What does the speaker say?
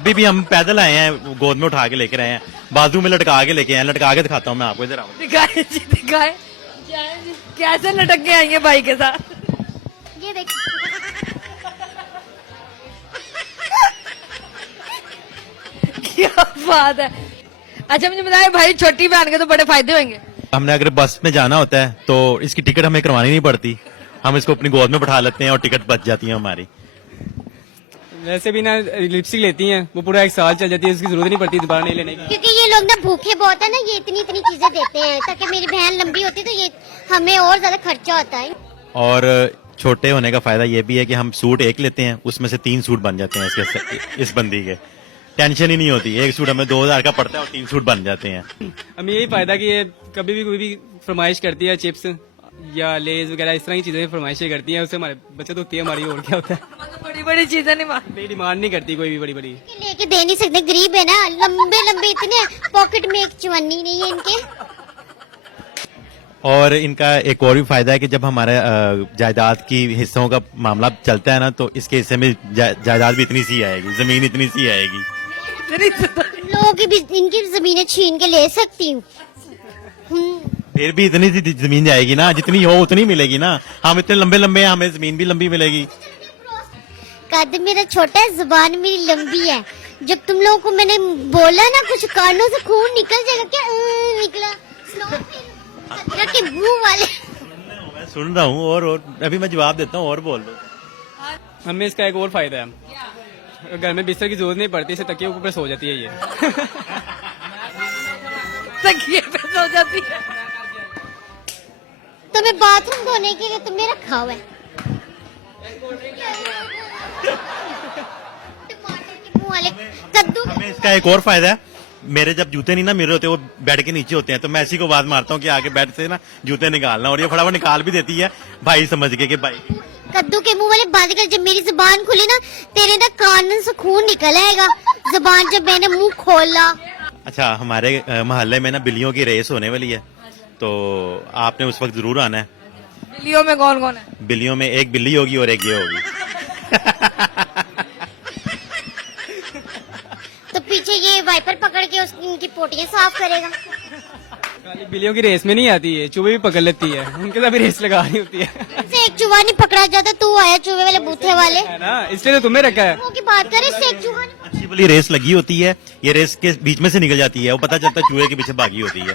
अभी भी हम पैदल आए हैं, गोद में उठा के लेकर आए हैं, बाजू में लटका के लेके आए हैं। लटका के दिखाता हूँ मैं आपको, इधर आओ। दिखाए जी दिखाए, कैसे लटक के आएंगे भाई के साथ। ये देख, क्या बात है। अच्छा मुझे बताए भाई, छोटी बहन के तो बड़े फायदे होंगे। हमने अगर बस में जाना होता है तो इसकी टिकट हमें करवानी नहीं पड़ती, हम इसको अपनी गोद में बैठा लेते हैं और टिकट बच जाती है हमारी। वैसे भी ना लिपस्टिक लेती हैं, वो पूरा 1 साल चल जाती है, उसकी जरूरत नहीं पड़ती दोबारा नहीं लेने की। क्योंकि ये लोग ना भूखे बहुत है ना, ये इतनी इतनी चीजें देते हैं ताकि मेरी बहन लंबी होती तो ये हमें और ज्यादा खर्चा होता है। और छोटे होने का फायदा ये भी है कि हम सूट एक लेते हैं, उसमें से 3 सूट बन जाते हैं इस बंदी के। टेंशन ही नहीं होती, एक सूट हमें 2000 का पड़ता है और 3 सूट बन जाते हैं। हमें यही फायदा कि ये कभी भी कोई भी फरमाइश करती है, चिप्स या लेज वगैरह इस तरह की चीजें फरमाइशें करती है, उससे हमारे बचत होती है हमारी। और क्या होता है, बड़ी बड़ी चीजें नहीं मांगते। डिमांड नहीं करती कोई भी बड़ी बड़ी। लेके दे नहीं सकते, गरीब है ना, लंबे लंबे इतने, पॉकेट में एक चवन्नी नहीं है इनके। और इनका एक और भी फायदा है कि जब हमारे जायदाद की हिस्सों का मामला चलता है ना, तो इसके हिस्से में जायदाद भी इतनी सी आएगी, जमीन इतनी सी आएगी। लोगों की भी इनकी जमीनें छीन के ले सकती हूँ। फिर भी इतनी सी जमीन जाएगी ना, जितनी हो उतनी मिलेगी ना। हम इतने लंबे लंबे हैं, हमें जमीन भी लंबी मिलेगी। कद मेरा छोटा है, जुबान मेरी लंबी है। जब तुम लोगों को मैंने बोला ना कुछ कानों से खून निकल जाएगा, क्या निकला के मुंह वाले। मैं सुन रहा हूँ और अभी मैं जवाब देता हूँ, और बोल दो। हमें इसका एक और फायदा है, घर में बिस्तर की जरूरत नहीं पड़ती, इसे तकिए के ऊपर सो जाती है ये। तकिए पे सो जाती है। तुम्हें बाथरूम धोने के लिए तुमने रखा हुआ है। टमाटर के मुंह वाले कद्दू। हमें इसका एक और फायदा है, मेरे जब जूते नहीं ना मेरे होते, वो बेड के नीचे होते हैं, तो मैं इसी को बात मारता हूँ कि आगे बेड से ना जूते निकालना, और ये फटाफट निकाल भी देती है, भाई समझ के कि भाई। कद्दू के मुंह वाले बात कर, जब मेरी जुबान खुली ना, तेरे ना कान से खून निकल आएगा। जुबान जब मैंने मुंह खोला। अच्छा, हमारे मोहल्ले में ना बिल्लियों की रेस होने वाली है, तो आपने उस वक्त जरूर आना है। बिल्लियों में कौन कौन है? बिल्लियों में एक बिल्ली होगी और एक ये होगी। तो पीछे ये वाइपर पकड़ के उनकी पोटियां साफ करेगा। खाली बिल्लियों की रेस में नहीं आती है, चूहे भी पकड़ लेती है, उनके साथ भी रेस लगा रही होती है। इससे एक चूहा नहीं पकड़ा जाता, तू आया चूहे वाले बूथे वाले। है ना, इसलिए तो तुम्हें रखा है। वो की बात करे, इससे एक चूहा नहीं। अच्छी वाली रेस लगी होती है, ये रेस के बीच में से निकल जाती है, वो पता चलता है चूहे के पीछे भागी होती है।